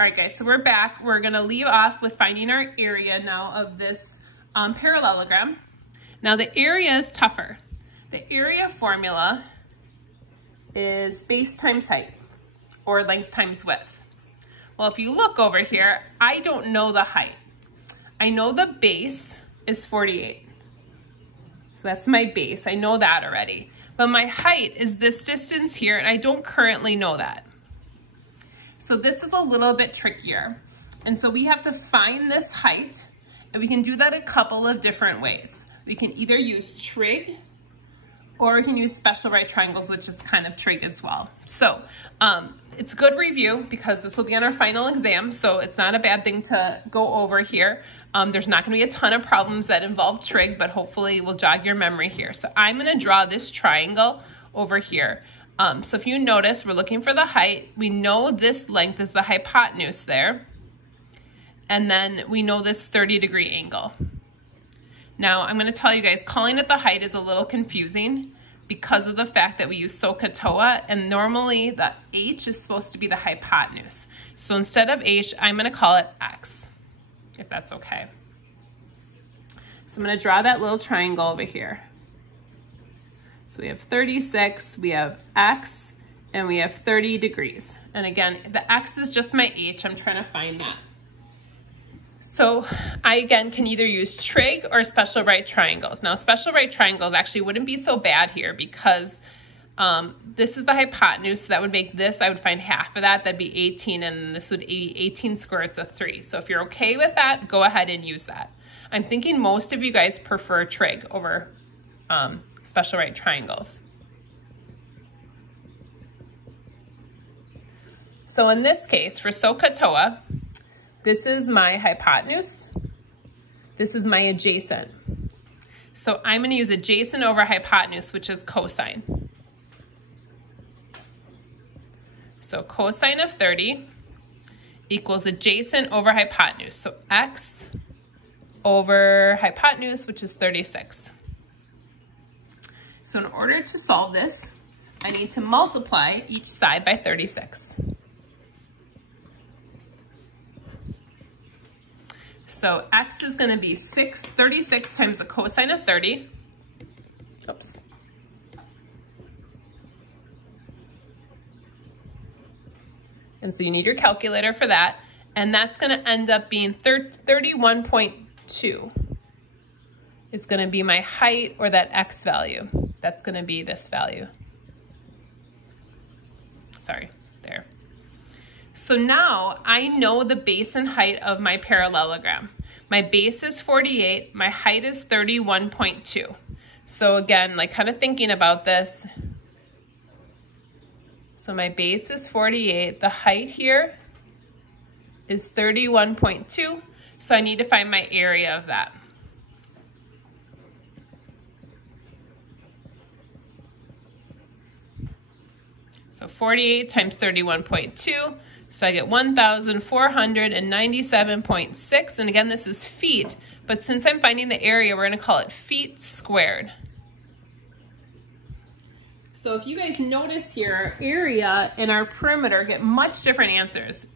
All right, guys, so we're back. We're gonna leave off with finding our area now of this parallelogram. Now the area is tougher. The area formula is base times height, or length times width. Well, if you look over here, I don't know the height. I know the base is 48. So that's my base, I know that already. But my height is this distance here, and I don't currently know that. So this is a little bit trickier. And so we have to find this height, and we can do that a couple of different ways. We can either use trig, or we can use special right triangles, which is kind of trig as well. So it's a good review because this will be on our final exam, so it's not a bad thing to go over here. There's not gonna be a ton of problems that involve trig, but hopefully we'll jog your memory here. So I'm gonna draw this triangle over here. So if you notice, we're looking for the height. We know this length is the hypotenuse there. And then we know this 30-degree angle. Now I'm gonna tell you guys, calling it the height is a little confusing because of the fact that we use SOHCAHTOA, and normally the H is supposed to be the hypotenuse. So instead of H, I'm gonna call it X, if that's okay. So I'm gonna draw that little triangle over here. So we have 36, we have X, and we have 30 degrees. And again, the X is just my H, I'm trying to find that. So I, again, can either use trig or special right triangles. Now, special right triangles actually wouldn't be so bad here because this is the hypotenuse, so that would make this, I would find half of that, that'd be 18, and this would be 18 squared, it's a 3. So if you're okay with that, go ahead and use that. I'm thinking most of you guys prefer trig over special right triangles. So in this case, for SOHCAHTOA, this is my hypotenuse, this is my adjacent. So I'm gonna use adjacent over hypotenuse, which is cosine. So cosine of 30 equals adjacent over hypotenuse. So X over hypotenuse, which is 36. So in order to solve this, I need to multiply each side by 36. So X is gonna be 36 times the cosine of 30. Oops. And so you need your calculator for that. And that's gonna end up being 31.2 is gonna be my height, or that X value. That's gonna be this value. Sorry, there. So now I know the base and height of my parallelogram. My base is 48, my height is 31.2. So again, like kind of thinking about this. So my base is 48, the height here is 31.2. So I need to find my area of that. So 48 times 31.2, so I get 1,497.6, and again, this is feet, but since I'm finding the area, we're gonna call it feet squared. So if you guys notice here, our area and our perimeter get much different answers.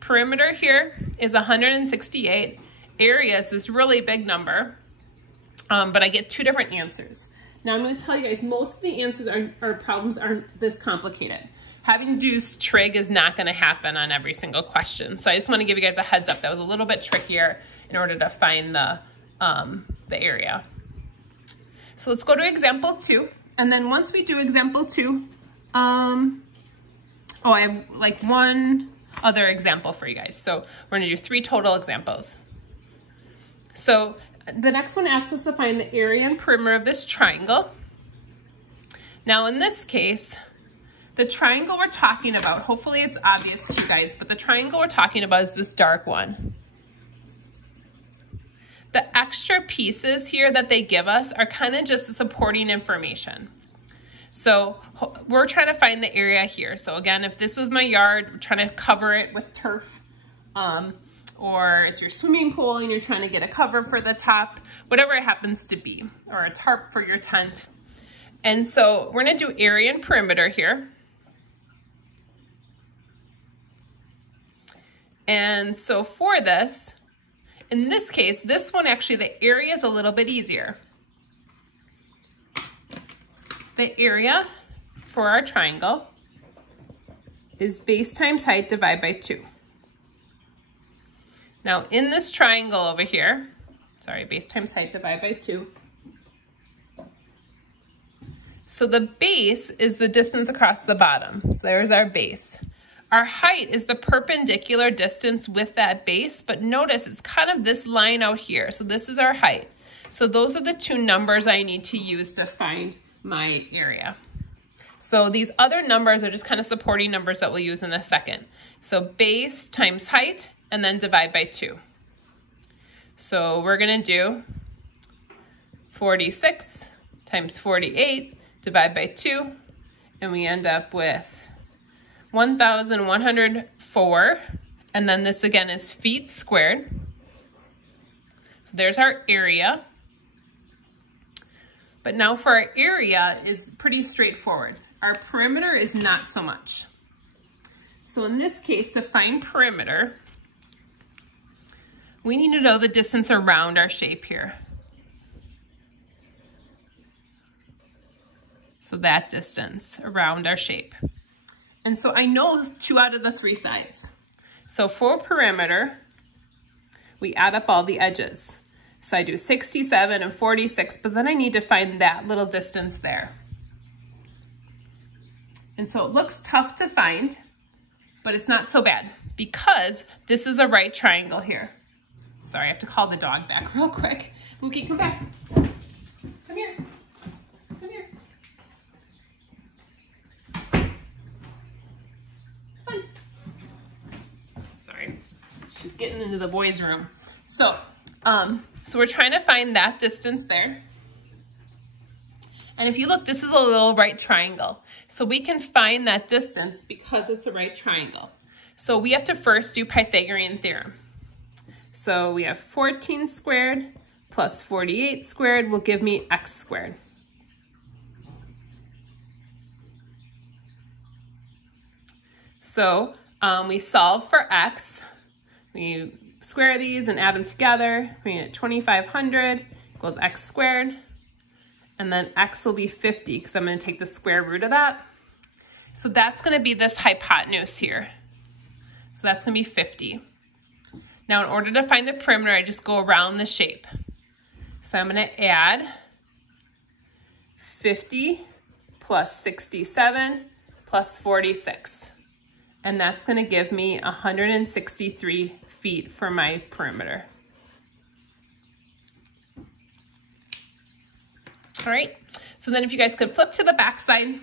Perimeter here is 168, area is this really big number, but I get two different answers. Now I'm going to tell you guys, most of the answers our problems aren't this complicated. Having to use trig is not going to happen on every single question. So I just want to give you guys a heads up. That was a little bit trickier in order to find the area. So let's go to example 2. And then once we do example 2, I have like one other example for you guys. So we're going to do 3 total examples. So the next one asks us to find the area and perimeter of this triangle. Now in this case, the triangle we're talking about, hopefully it's obvious to you guys, but the triangle we're talking about is this dark one. The extra pieces here that they give us are kind of just supporting information. So we're trying to find the area here. So again, if this was my yard, I'm trying to cover it with turf, or it's your swimming pool and you're trying to get a cover for the top, whatever it happens to be, or a tarp for your tent. And so we're gonna do area and perimeter here. And so for this, in this case, this one actually, the area is a little bit easier. The area for our triangle is base times height divided by 2. Now in this triangle over here, sorry, base times height divided by 2. So the base is the distance across the bottom. So there's our base. Our height is the perpendicular distance with that base, but notice it's kind of this line out here. So this is our height. So those are the two numbers I need to use to find my area. So these other numbers are just kind of supporting numbers that we'll use in a second. So base times height, and then divide by 2. So we're gonna do 46 times 48, divide by 2, and we end up with 1,104, and then this again is feet squared. So there's our area. But now for our area is pretty straightforward. Our perimeter is not so much. So in this case, to find perimeter, we need to know the distance around our shape here. So that distance around our shape. And so I know 2 out of the 3 sides. So for perimeter, we add up all the edges. So I do 67 and 46, but then I need to find that little distance there. And so it looks tough to find, but it's not so bad because this is a right triangle here. Sorry, I have to call the dog back real quick. Mookie, come back. Come here. Come here. Come on. Sorry, she's getting into the boys' room. So we're trying to find that distance there. And if you look, this is a little right triangle. So we can find that distance because it's a right triangle. So we have to first do Pythagorean theorem. So we have 14 squared plus 48 squared will give me x squared. So we solve for x. We square these and add them together. We get 2,500 equals x squared. And then x will be 50 because I'm going to take the square root of that. So that's going to be this hypotenuse here. So that's going to be 50. Now in order to find the perimeter, I just go around the shape. So I'm going to add 50 plus 67 plus 46. And that's going to give me 163 feet for my perimeter. All right, so then if you guys could flip to the back side,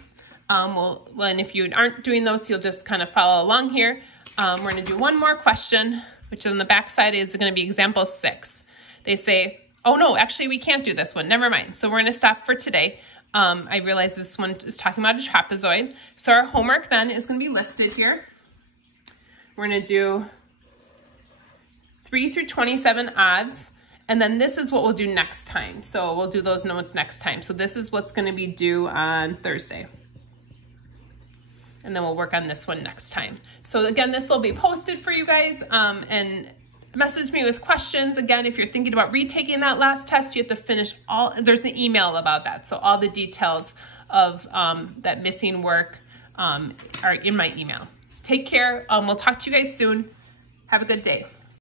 and if you aren't doing notes, you'll just kind of follow along here. We're going to do one more question, which on the back side is going to be example 6. They say, oh no, actually we can't do this one, never mind. So we're going to stop for today. I realize this one is talking about a trapezoid. So our homework then is going to be listed here. We're going to do 3 through 27 odds. And then this is what we'll do next time. So we'll do those notes next time. So this is what's going to be due on Thursday. And then we'll work on this one next time. So again, this will be posted for you guys, and message me with questions. Again, if you're thinking about retaking that last test, you have to finish there's an email about that. So all the details of that missing work are in my email. Take care. We'll talk to you guys soon. Have a good day.